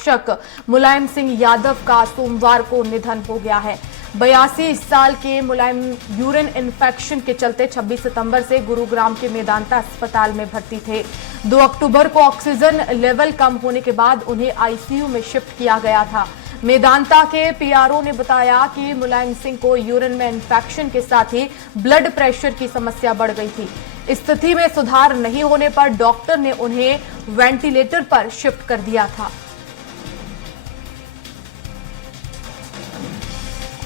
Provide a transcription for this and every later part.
रक्षक मुलायम सिंह यादव का सोमवार को निधन हो गया है। 82 साल के मुलायम यूरिन इन्फेक्शन के चलते 26 सितंबर से गुरुग्राम के मेदांता अस्पताल में भर्ती थे। 2 अक्टूबर को ऑक्सीजन लेवल कम होने के बाद उन्हें आईसीयू में शिफ्ट किया गया था। मेदांता के पीआरओ ने बताया कि मुलायम सिंह को यूरिन में इन्फेक्शन के साथ ही ब्लड प्रेशर की समस्या बढ़ गई थी। स्थिति में सुधार नहीं होने पर डॉक्टर ने उन्हें वेंटिलेटर पर शिफ्ट कर दिया था।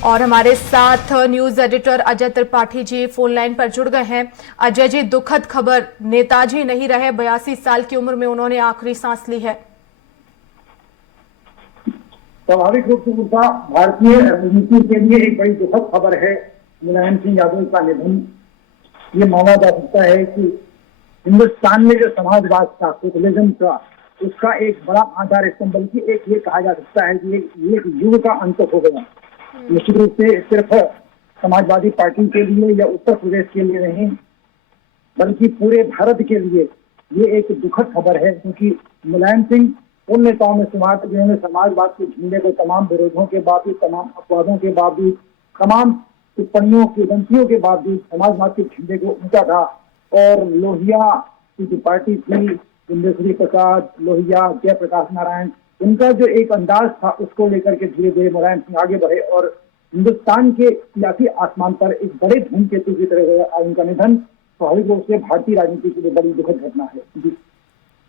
और हमारे साथ news editor Ajay Tripathi ji phone line पर जुड़ गए हैं। अजय जी, दुखद खबर, नेताजी नहीं रहे, 82 साल की उम्र में उन्होंने आखिरी सांस ली है। स्वाभाविक रूप से उनका भारतीय राजनीति के लिए एक बड़ी दुखद खबर है। मुलायम सिंह यादव का निधन, ये माना जा सकता है कि हिंदुस्तान में जो समाजवाद था, सोशलिज्म था, उसका एक बड़ा आधार स्तंभ, बल्कि एक ये कहा जा सकता है कि ये एक युग का अंत हो गया। निश्चित रूप से सिर्फ समाजवादी पार्टी के लिए या उत्तर प्रदेश के लिए नहीं, बल्कि पूरे भारत के लिए ये एक दुखद खबर है, क्योंकि मुलायम सिंह उन नेताओं में शुमार थे जिन्होंने समाजवाद के झंडे को तमाम विरोधों के बावजूद, तमाम अपवादों के बावजूद, तमाम टिप्पणियों की धमकियों के बावजूद समाजवाद के झंडे को ऊंचा था। और लोहिया की जो पार्टी थी, इंद्रश्री प्रसाद, लोहिया, जयप्रकाश नारायण, उनका जो एक अंदाज था, उसको लेकर के धीरे धीरे मुलायम सिंह आगे बढ़े और हिंदुस्तान के सियासी आसमान पर एक बड़े धूमकेतु की तरह उनका निधन स्वाभाविक रूप से भारतीय राजनीति के लिए बड़ी दुखद घटना है।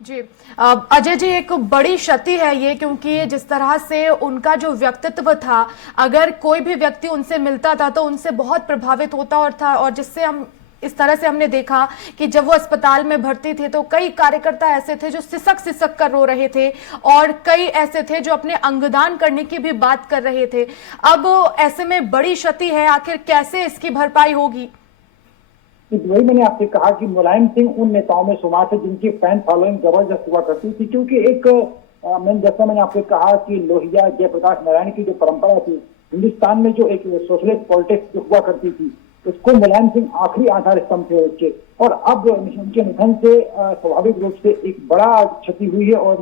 जी अजय जी, एक बड़ी क्षति है ये, क्योंकि जिस तरह से उनका जो व्यक्तित्व था, अगर कोई भी व्यक्ति उनसे मिलता था तो उनसे बहुत प्रभावित होता और जिससे हम इस तरह से हमने देखा कि जब वो अस्पताल में भर्ती थे तो कई कार्यकर्ता ऐसे थे जो सिसक कर रो रहे थे और कई ऐसे थे जो अपने अंगदान करने की भी बात कर रहे थे। अब ऐसे में बड़ी क्षति है, आखिर कैसे इसकी भरपाई होगी? वही मैंने आपसे कहा कि मुलायम सिंह उन नेताओं में शुमार थे जिनकी फैन फॉलोइंग जबरदस्त हुआ करती थी, क्योंकि एक मैंने आपसे कहा कि लोहिया, जयप्रकाश नारायण की जो परंपरा थी, हिंदुस्तान में जो एक सोशलिस्ट पॉलिटिक्स हुआ करती थी, उसको मुलायम सिंह आखिरी आधार स्तंभ थे उसके। और अब उनके निधन से स्वाभाविक रूप से एक बड़ा क्षति हुई है। और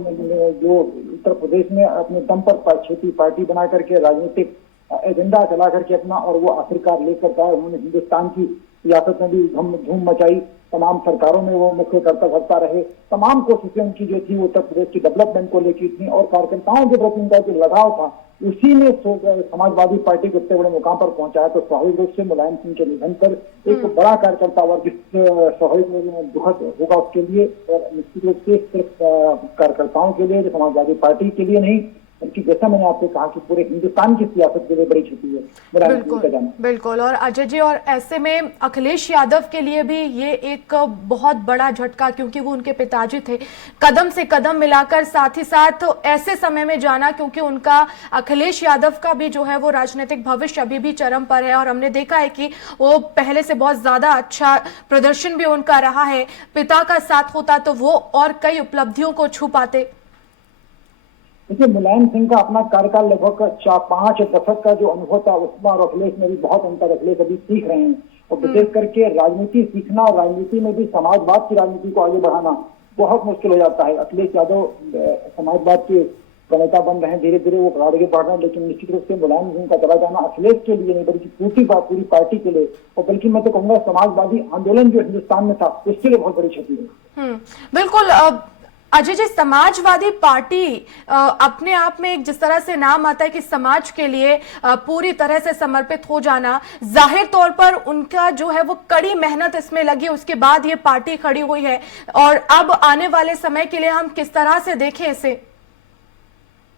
जो उत्तर प्रदेश में अपने दम पर छोटी पार्टी बना करके राजनीतिक एजेंडा चला करके अपना, और वो आखिरकार लेकर था, उन्होंने हिंदुस्तान की सियासत में भी धूम मचाई, तमाम सरकारों में वो मुख्य करता रहे, तमाम कोशिशें उनकी जो थी उत्तर प्रदेश की डेवलपमेंट को लेकर थी, और कार्यकर्ताओं के प्रति उनका जो लगाव था, उसी ने समाजवादी पार्टी को इतने बड़े मुकाम पर पहुंचाया। तो स्वाभाविक रूप से मुलायम सिंह के निधन पर एक बड़ा कार्यकर्ता वर्ग स्वाभाविक दुखद होगा उसके लिए, और निश्चित रूप से सिर्फ कार्यकर्ताओं के लिए, समाजवादी पार्टी के लिए नहीं, बल्कि जैसा मैंने आपसे कहा कि पूरे हिंदुस्तान की सियासत के लिए बड़ी क्षति है। बिल्कुल। और अजय जी, और ऐसे में अखिलेश यादव के लिए भी ये एक बहुत बड़ा झटका, क्योंकि वो उनके पिताजी थे, कदम से कदम मिलाकर साथ ही साथ ऐसे समय में जाना, क्योंकि उनका अखिलेश यादव का भी जो है वो राजनीतिक भविष्य अभी भी चरम पर है, और हमने देखा है कि वो पहले से बहुत ज्यादा अच्छा प्रदर्शन भी उनका रहा है। पिता का साथ होता तो वो और कई उपलब्धियों को छू पाते। देखिए, मुलायम सिंह का अपना कार्यकाल लगभग 4-5 दशक का जो अनुभव था, उसमें और अखिलेश में भी बहुत अंतर। अखिलेश अभी सीख रहे हैं, और विशेष करके राजनीति सीखना और राजनीति में भी समाजवाद की राजनीति को आगे बढ़ाना बहुत मुश्किल हो जाता है। अखिलेश यादव समाजवाद के नेता बन रहे हैं, धीरे धीरे वो आगे बढ़ रहे हैं, लेकिन निश्चित रूप से मुलायम सिंह का चला जाना अखिलेश के लिए नहीं, बल्कि पूरी पार्टी के लिए, और बल्कि मैं तो कहूंगा समाजवादी आंदोलन जो हिंदुस्तान में था, उसके लिए बहुत बड़ी क्षति है। बिल्कुल। अजय जी, समाजवादी पार्टी अपने आप में एक जिस तरह से नाम आता है कि समाज के लिए पूरी तरह से समर्पित हो जाना, जाहिर तौर पर उनका जो है वो कड़ी मेहनत इसमें लगी, उसके बाद ये पार्टी खड़ी हुई है, और अब आने वाले समय के लिए हम किस तरह से देखें इसे?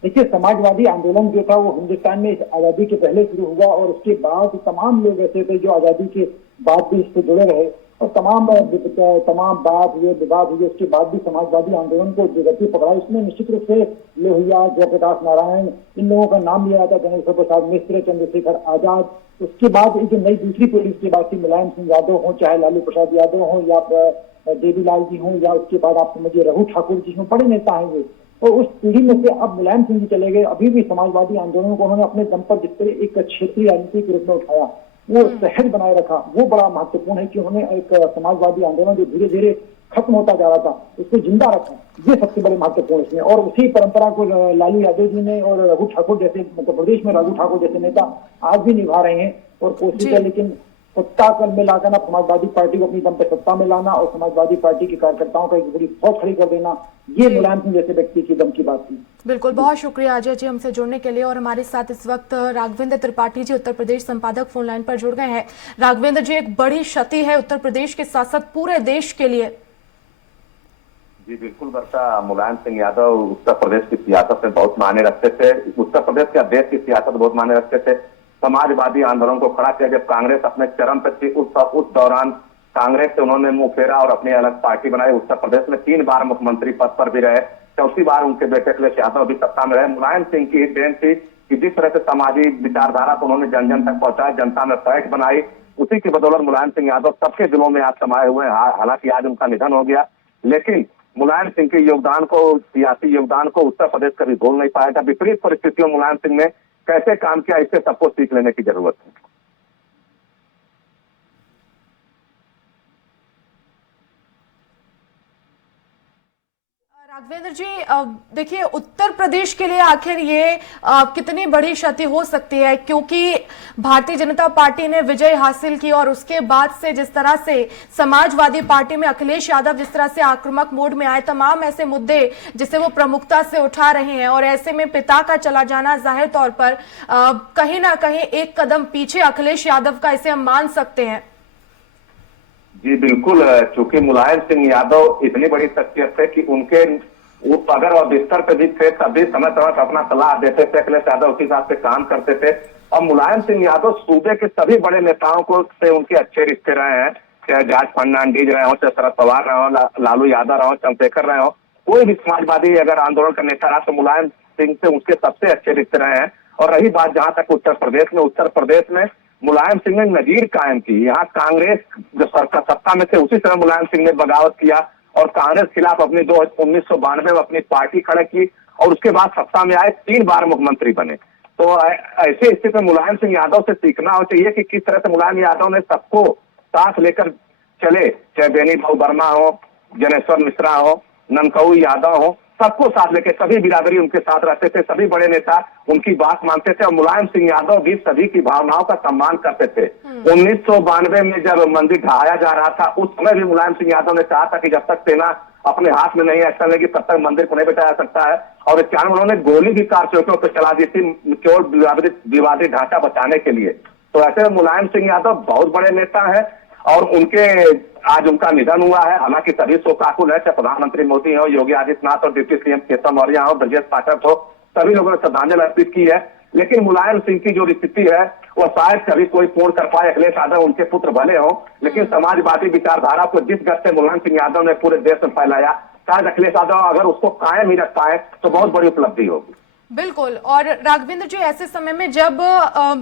देखिए, समाजवादी आंदोलन जो था वो हिंदुस्तान में आजादी के पहले शुरू हुआ, और उसके बाद तमाम लोग ऐसे थे जो आजादी के बाद भी इससे जुड़े रहे, और तमाम बात हुए, विवाद हुए, उसके बाद भी समाजवादी आंदोलन को गति पकड़ा। इसमें निश्चित रूप से लोहिया, जयप्रकाश नारायण, इन लोगों का नाम लिया जाता है, चंद्रशेखर प्रसाद मिश्र, चंद्रशेखर आजाद। उसके बाद जो नई दूसरी पीढ़ी के बाद मुलायम सिंह यादव हो, चाहे लालू प्रसाद यादव हो, या देवीलाल जी हों, या उसके बाद आप समझिए रघु ठाकुर जी हों, बड़े नेता हैं वो। और उस पीढ़ी में से अब मुलायम सिंह जी चले गए। अभी भी समाजवादी आंदोलन को उन्होंने अपने दम पर जिस तरह एक क्षेत्रीय राजनीति के रूप में उठाया, वो सहज बनाए रखा, वो बड़ा महत्वपूर्ण है कि उन्होंने एक समाजवादी आंदोलन जो धीरे धीरे खत्म होता जा रहा था उसको जिंदा रखा, ये सबसे बड़े महत्वपूर्ण इसमें। और उसी परंपरा को लालू यादव जी ने और रघु ठाकुर जैसे, मध्य प्रदेश में रघु ठाकुर जैसे नेता आज भी निभा रहे हैं और कोशिश है, लेकिन सत्ता में लाकर ना समाजवादी पार्टी को अपनी दम पे सत्ता में लाना और समाजवादी पार्टी के कार्यकर्ताओं का एक बड़ी फौज खड़ी कर देना, ये मुलायम सिंह जैसे व्यक्ति की दम की बात थी। बिल्कुल, बहुत शुक्रिया अजय जी हमसे जुड़ने के लिए। और हमारे साथ इस वक्त राघवेंद्र त्रिपाठी जी, उत्तर प्रदेश संपादक, फोन लाइन पर जुड़ गए हैं। राघवेंद्र जी, एक बड़ी क्षति है उत्तर प्रदेश के साथ साथ पूरे देश के लिए। जी बिल्कुल वर्षा, मुलायम सिंह यादव उत्तर प्रदेश की सियासत में बहुत मायने रखते थे, उत्तर प्रदेश का देश की सियासत बहुत मायने रखते थे। समाजवादी आंदोलन को खड़ा किया जब कांग्रेस अपने चरम पर थी, उस दौरान कांग्रेस से उन्होंने मुंह फेरा और अपनी अलग पार्टी बनाई। उत्तर प्रदेश में 3 बार मुख्यमंत्री पद पर भी रहे, चौथी बार उनके बेटे अखिलेश यादव भी सत्ता में रहे। मुलायम सिंह की देन थी कि जिस तरह से सामाजिक विचारधारा को उन्होंने जन जन तक पहुंचाया, जनता में पैठ बनाई, उसी की बदौलत मुलायम सिंह यादव सबके दिलों में आज समाये हुए हैं। हालांकि आज उनका निधन हो गया, लेकिन मुलायम सिंह के योगदान को, सियासी योगदान को उत्तर प्रदेश कभी भूल नहीं पाएगा। विपरीत परिस्थितियों में मुलायम सिंह ने कैसे काम किया, इससे सबको सीख लेने की जरूरत है। राघवेंद्र जी, देखिए उत्तर प्रदेश के लिए आखिर ये कितनी बड़ी क्षति हो सकती है, क्योंकि भारतीय जनता पार्टी ने विजय हासिल की और उसके बाद से जिस तरह से समाजवादी पार्टी में अखिलेश यादव जिस तरह से आक्रामक मोड में आए, तमाम ऐसे मुद्दे जिसे वो प्रमुखता से उठा रहे हैं, और ऐसे में पिता का चला जाना जाहिर तौर पर कहीं ना कहीं एक कदम पीछे अखिलेश यादव का, इसे हम मान सकते हैं। जी बिल्कुल, चूंकि मुलायम सिंह यादव इतनी बड़ी शख्सियत थे कि उनके अगर और बिस्तर पे भी थे तब भी समय समय अपना सलाह देते थे, अखिलेश यादव उसी हिसाब से काम करते थे। और मुलायम सिंह यादव सूबे के सभी बड़े नेताओं को से उनके अच्छे रिश्ते रहे हैं, चाहे जॉर्ज फर्नांडीज रहे हो, चाहे शरद पवार रहे हो, लालू यादव रहे हो, चंद्रशेखर रहे हो, कोई भी समाजवादी अगर आंदोलन का नेता रहा तो मुलायम सिंह से उसके सबसे अच्छे रिश्ते रहे हैं। और रही बात जहां तक उत्तर प्रदेश में मुलायम सिंह ने नजीर कायम की। यहाँ कांग्रेस जो सरकार सत्ता में थे उसी तरह मुलायम सिंह ने बगावत किया और कांग्रेस खिलाफ अपनी 1992 में अपनी पार्टी खड़ी की और उसके बाद सत्ता में आए, 3 बार मुख्यमंत्री बने। तो ऐसे स्थिति में मुलायम सिंह यादव से सीखना हो चाहिए कि किस तरह से मुलायम यादव ने सबको साथ लेकर चले, चाहे बेनी भाऊ वर्मा हो, जनेश्वर मिश्रा हो, ननकऊ यादव हो, सबको साथ लेके सभी बिरादरी उनके साथ रहते थे, सभी बड़े नेता उनकी बात मानते थे और मुलायम सिंह यादव भी सभी की भावनाओं का सम्मान करते थे। 1992 में जब मंदिर ढहाया जा रहा था उस समय भी मुलायम सिंह यादव ने कहा था कि जब तक सेना अपने हाथ में नहीं एक्शन लेगी तब तक मंदिर को नहीं बचाया सकता है, और इस कारण उन्होंने गोली भी कार चौकियों पर चला दी थी केवल विवादित ढांचा बचाने के लिए। तो ऐसे में मुलायम सिंह यादव बहुत बड़े नेता है और आज उनका निधन हुआ है। हालांकि सभी शोकाकुल है, चाहे प्रधानमंत्री मोदी हो, योगी आदित्यनाथ और डिप्टी सीएम केशव मौर्य हो, ब्रजेश पाठक हो, सभी लोगों ने श्रद्धांजलि अर्पित की है। लेकिन मुलायम सिंह की जो स्थिति है वो शायद कभी कोई पूर्ण कर पाए। अखिलेश यादव उनके पुत्र भले हो, लेकिन समाजवादी विचारधारा को जिस गत से मुलायम सिंह यादव ने पूरे देश में फैलाया, शायद अखिलेश यादव अगर उसको कायम ही रख पाए तो बहुत बड़ी उपलब्धि होगी। बिल्कुल। और राघवेंद्र जी, ऐसे समय में जब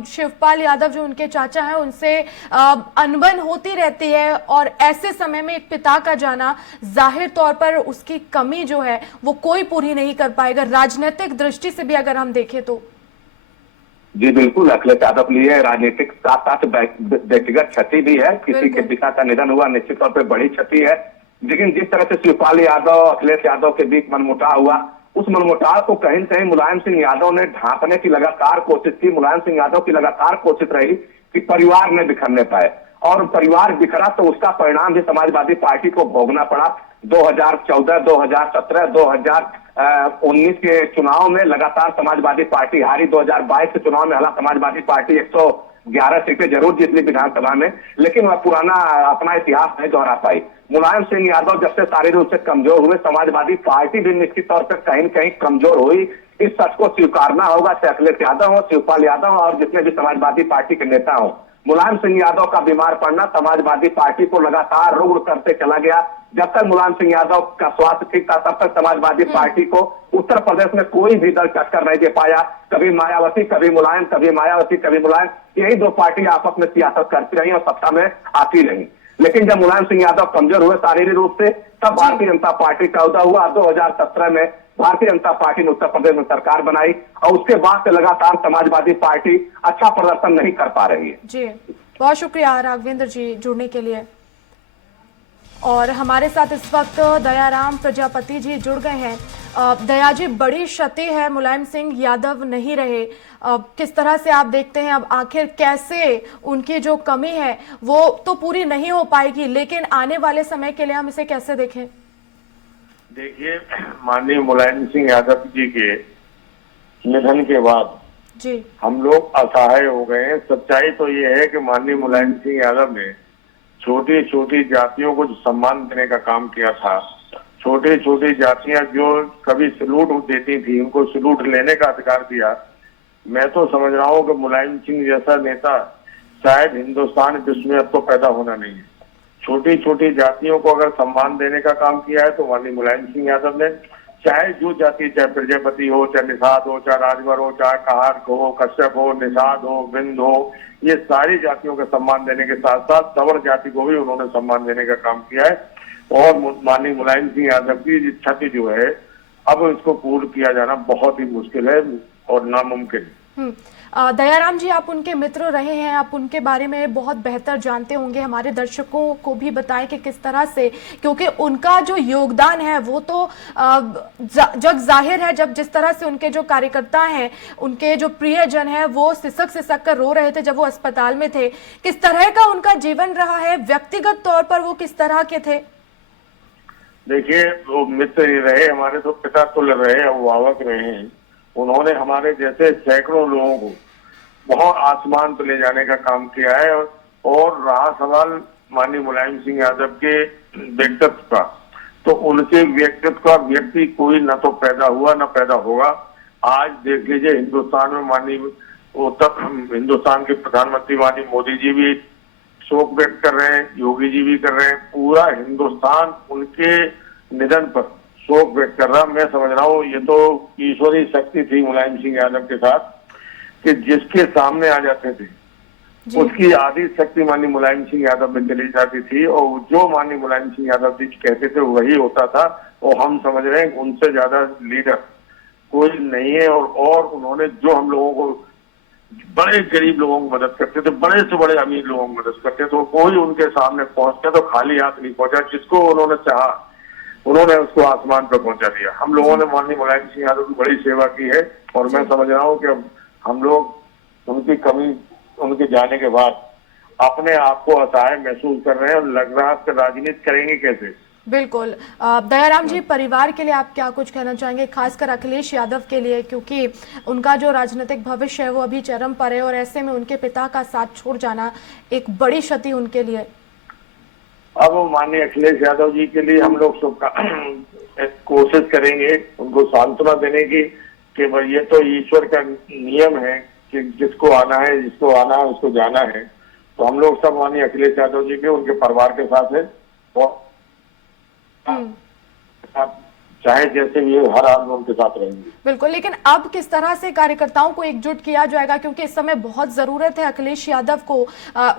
शिवपाल यादव जो उनके चाचा हैं उनसे अनबन होती रहती है और ऐसे समय में एक पिता का जाना जाहिर तौर पर उसकी कमी जो है वो कोई पूरी नहीं कर पाएगा, राजनीतिक दृष्टि से भी अगर हम देखें तो। जी बिल्कुल, अखिलेश यादव के लिए राजनीतिक साथ साथ व्यक्तिगत क्षति भी है। किसी के पिता का निधन हुआ निश्चित तौर पर बड़ी क्षति है, लेकिन जिस तरह से शिवपाल यादव अखिलेश यादव के बीच मनमुटाव हुआ, उस मनमुटाव को कहीं न कहीं मुलायम सिंह यादव ने ढांकने की लगातार कोशिश की। मुलायम सिंह यादव की लगातार कोशिश रही कि परिवार न बिखरने पाए, और परिवार बिखरा तो उसका परिणाम भी समाजवादी पार्टी को भोगना पड़ा। 2014, 2017, 2019 के चुनाव में लगातार समाजवादी पार्टी हारी। 2022 के चुनाव में हालांकि समाजवादी पार्टी 111 सीटें जरूर जीत ली विधानसभा में, लेकिन वह पुराना अपना इतिहास नहीं दोहरा पाई। मुलायम सिंह यादव जब से शारीरिक रूप से कमजोर हुए, समाजवादी पार्टी भी निश्चित तौर पर कहीं न कहीं कमजोर हुई। इस सच को स्वीकारना होगा, चाहे अखिलेश यादव हो, शिवपाल यादव हो और जितने भी समाजवादी पार्टी के नेता हो। मुलायम सिंह यादव का बीमार पड़ना समाजवादी पार्टी को लगातार रुग्ण करते चला गया। जब तक मुलायम सिंह यादव का स्वास्थ्य ठीक था तब तक समाजवादी पार्टी को उत्तर प्रदेश में कोई भी दल टक्कर नहीं दे पाया। कभी मायावती, कभी मुलायम, कभी मायावती, कभी मुलायम, यही 2 पार्टी आपस में सियासत करती रही और सत्ता में आती रही। लेकिन जब मुलायम सिंह यादव कमजोर हुए शारीरिक रूप से, तब भारतीय जनता पार्टी का उदय हुआ। 2017 में भारतीय जनता पार्टी ने उत्तर प्रदेश में सरकार बनाई और उसके बाद से लगातार समाजवादी पार्टी अच्छा प्रदर्शन नहीं कर पा रही है। जी बहुत शुक्रिया राघवेंद्र जी जुड़ने के लिए। और हमारे साथ इस वक्त दयाराम प्रजापति जी जुड़ गए हैं। दया जी, बड़ी क्षति है, मुलायम सिंह यादव नहीं रहे। किस तरह से आप देखते हैं, अब आखिर कैसे उनकी जो कमी है वो तो पूरी नहीं हो पाएगी, लेकिन आने वाले समय के लिए हम इसे कैसे देखें? देखिए, माननीय मुलायम सिंह यादव जी के निधन के बाद जी हम लोग असहाय हो गए हैं। सच्चाई तो ये है कि माननीय मुलायम सिंह यादव ने छोटी छोटी जातियों को सम्मान देने का काम किया था। छोटी छोटी जातियां जो कभी सलूट देती थी, उनको सलूट लेने का अधिकार दिया। मैं तो समझ रहा हूँ कि मुलायम सिंह जैसा नेता शायद हिंदुस्तान विश्व में अब तो पैदा होना नहीं है। छोटी छोटी जातियों को अगर सम्मान देने का काम किया है तो माननीय मुलायम सिंह यादव ने, चाहे जो जाति, चाहे प्रजापति हो, चाहे निषाद हो, चाहे राजभर हो, चाहे कहार हो, कश्यप हो, निषाद हो, बिंद हो, ये सारी जातियों का सम्मान देने के साथ साथ सवर्ण जाति को भी उन्होंने सम्मान देने का काम किया है। और माननीय मुलायम सिंह यादव की क्षति जो है, अब इसको पूर्ण किया जाना बहुत ही मुश्किल है और नामुमकिन। दयाराम जी, आप उनके मित्र रहे हैं, आप उनके बारे में बहुत बेहतर जानते होंगे। हमारे दर्शकों को भी बताएं कि किस तरह से, क्योंकि उनका जो योगदान है वो तो जग जाहिर है। जब जिस तरह से उनके जो कार्यकर्ता हैं, उनके जो प्रियजन हैं, वो सिसक कर रो रहे थे जब वो अस्पताल में थे। किस तरह का उनका जीवन रहा है, व्यक्तिगत तौर पर वो किस तरह के थे? देखिए, वो मित्र ही रहे, हमारे तो पिता तुल्य रहे, अभिभावक रहे हैं। उन्होंने हमारे जैसे सैकड़ों लोगों को बहुत आसमान पर ले जाने का काम किया है। और रहा सवाल माननीय मुलायम सिंह यादव के व्यक्तित्व का, तो उनके व्यक्तित्व का व्यक्ति कोई न तो पैदा हुआ न पैदा होगा। आज देख लीजिए, हिंदुस्तान में हिंदुस्तान के प्रधानमंत्री माननीय मोदी जी भी शोक व्यक्त कर रहे हैं, योगी जी भी कर रहे हैं, पूरा हिंदुस्तान उनके निधन पर शोक व्यक्त कर रहा। मैं समझ रहा हूँ ये तो ईश्वरीय शक्ति थी मुलायम सिंह यादव के साथ कि जिसके सामने आ जाते थे उसकी आधी शक्ति माननीय मुलायम सिंह यादव में चली जाती थी, और जो माननीय मुलायम सिंह यादव जी कहते थे वही होता था। और हम समझ रहे हैं उनसे ज्यादा लीडर कोई नहीं है। और उन्होंने जो हम लोगों को, बड़े गरीब लोगों को मदद करते थे, बड़े से बड़े अमीर लोगों को मदद करते थे, कोई उनके सामने पहुंचता तो खाली हाथ नहीं पहुंचा। जिसको उन्होंने चाहा उन्होंने उसको आसमान पर पहुंचा दिया। हम लोगों ने माननीय मुलायम सिंह यादव की बड़ी सेवा की है। और मैं समझ रहा हूँ कि अब हम लोग उनकी कमी, उनके जाने के बाद अपने आप को असहाय महसूस कर रहे हैं और लग रहा है कि राजनीति करेंगे कैसे। बिल्कुल। दयाराम जी, परिवार के लिए आप क्या कुछ कहना चाहेंगे, खासकर अखिलेश यादव के लिए, क्योंकि उनका जो राजनीतिक भविष्य है वो अभी चरम पर है और ऐसे में उनके पिता का साथ छोड़ जाना एक बड़ी क्षति उनके लिए। अब माननीय अखिलेश यादव जी के लिए हम लोग सब कोशिश करेंगे उनको सांत्वना देने की कि भाई ये तो ईश्वर का नियम है कि जिसको आना है, जिसको आना है उसको जाना है। तो हम लोग सब माननीय अखिलेश यादव जी के, उनके परिवार के साथ है और चाहे जैसे भी हर हाल में उनके साथ रहेंगे। बिल्कुल, लेकिन अब किस तरह से कार्यकर्ताओं को एकजुट किया जाएगा, क्योंकि इस समय बहुत जरूरत है अखिलेश यादव को,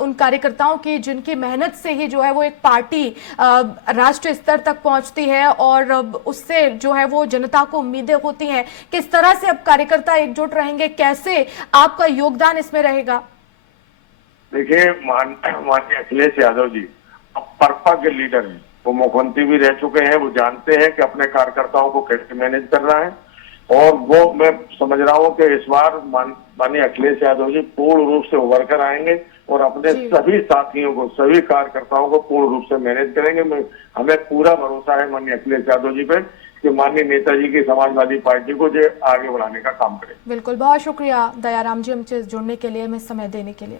उन कार्यकर्ताओं की जिनकी मेहनत से ही जो है वो एक पार्टी राष्ट्रीय स्तर तक पहुंचती है और उससे जो है वो जनता को उम्मीदें होती हैं। किस तरह से अब कार्यकर्ता एकजुट रहेंगे, कैसे आपका योगदान इसमें रहेगा? देखिए, माननीय अखिलेश यादव जी परपक्व लीडर हैं, वो मुख्यमंत्री भी रह चुके हैं, वो जानते हैं कि अपने कार्यकर्ताओं को कैसे मैनेज करना है। और वो मैं समझ रहा हूँ कि इस बार माननीय अखिलेश यादव जी पूर्ण रूप से उभर कर आएंगे और अपने सभी साथियों को, सभी कार्यकर्ताओं को पूर्ण रूप से मैनेज करेंगे। हमें पूरा भरोसा है माननीय अखिलेश यादव जी पे कि माननीय नेताजी की समाजवादी पार्टी को जो आगे बढ़ाने का काम करें। बिल्कुल, बहुत शुक्रिया दयाराम जी हमसे जुड़ने के लिए, हमें समय देने के लिए।